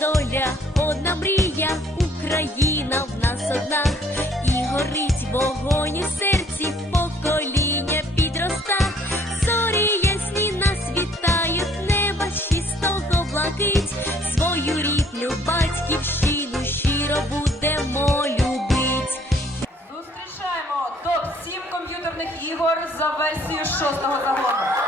доля, одна мрія, Україна в нас одна, і горить вогонь у серці, покоління підроста, зорі ясні нас вітають, неба чистого блакить, свою рідню батьківщину щиро будемо любить. Зустрічаємо топ 7 комп'ютерних ігор за версію шостого загону.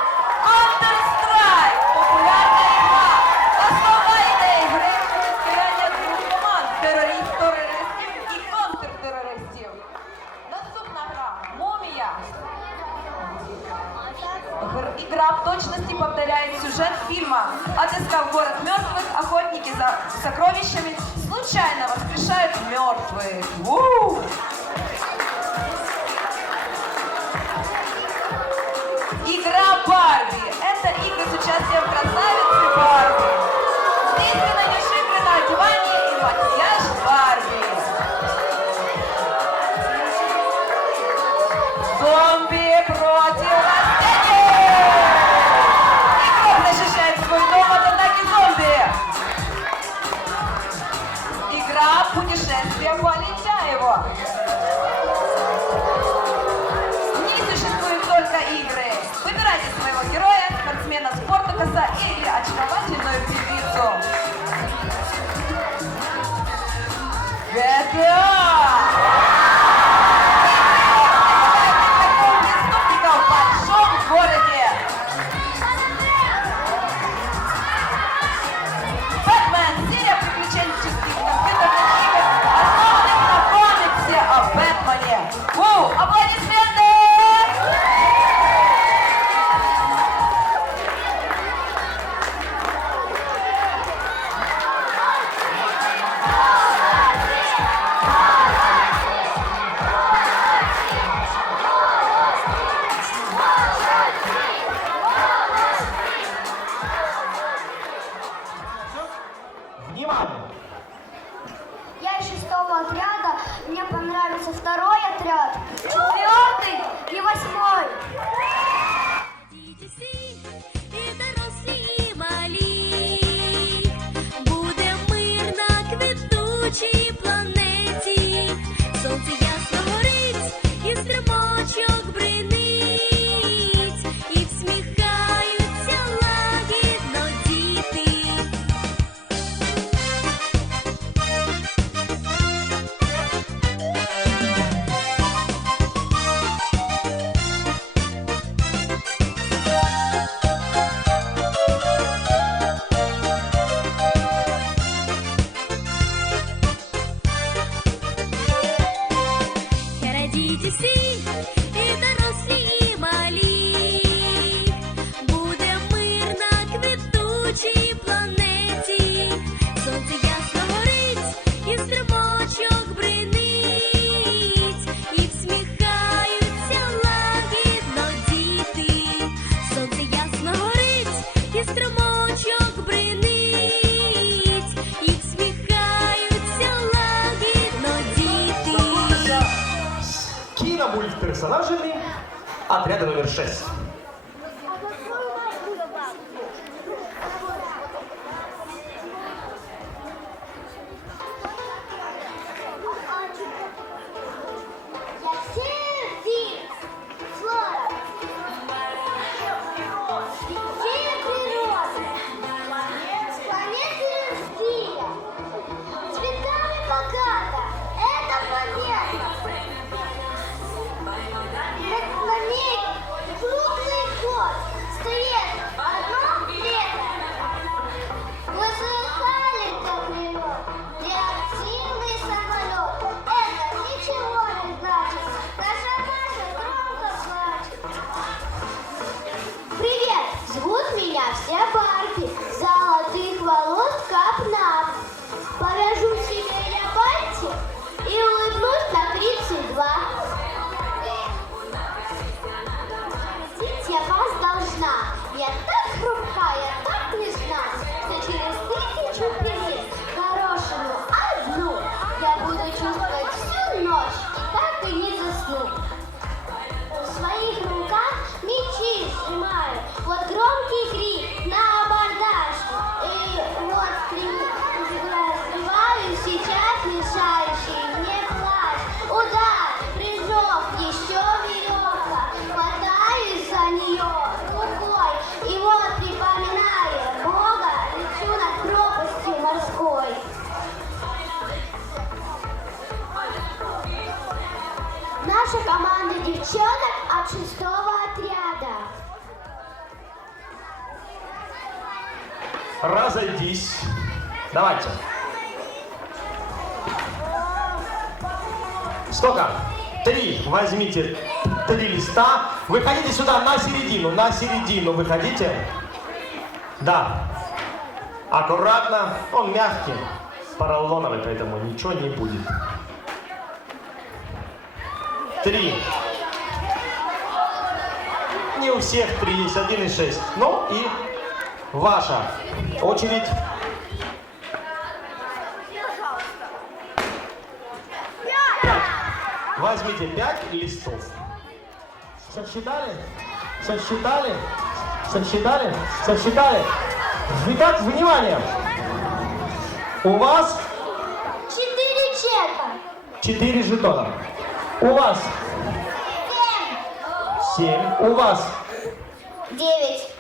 别关。я из шестого отряда, мне понравился второй отряд, четвертый и восьмой. Будем мультперсонажами отряда номер шесть. наша команда девчонок от шестого отряда. Разойдись. Давайте. Сколько? Три. Возьмите три листа. Выходите сюда на середину. На середину выходите. Да. Аккуратно. Он мягкий. Поролоновый, поэтому ничего не будет. Три. Не у всех три есть, один и шесть. Ну и ваша очередь. Возьмите пять листов. Сосчитали? Сосчитали? Сосчитали? Сосчитали? Итак, внимание! У вас Четыре чека. четыре жетона. У вас Семь. семь. У вас Девять. девять.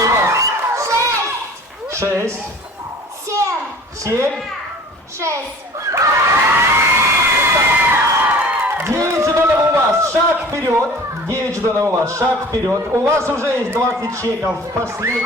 У вас Шесть. шесть. Семь. Семь. Шесть. Девять жетонов у вас. Шаг вперед. Девять жетонов у вас. Шаг вперед. У вас уже есть 20 чеков. Последний.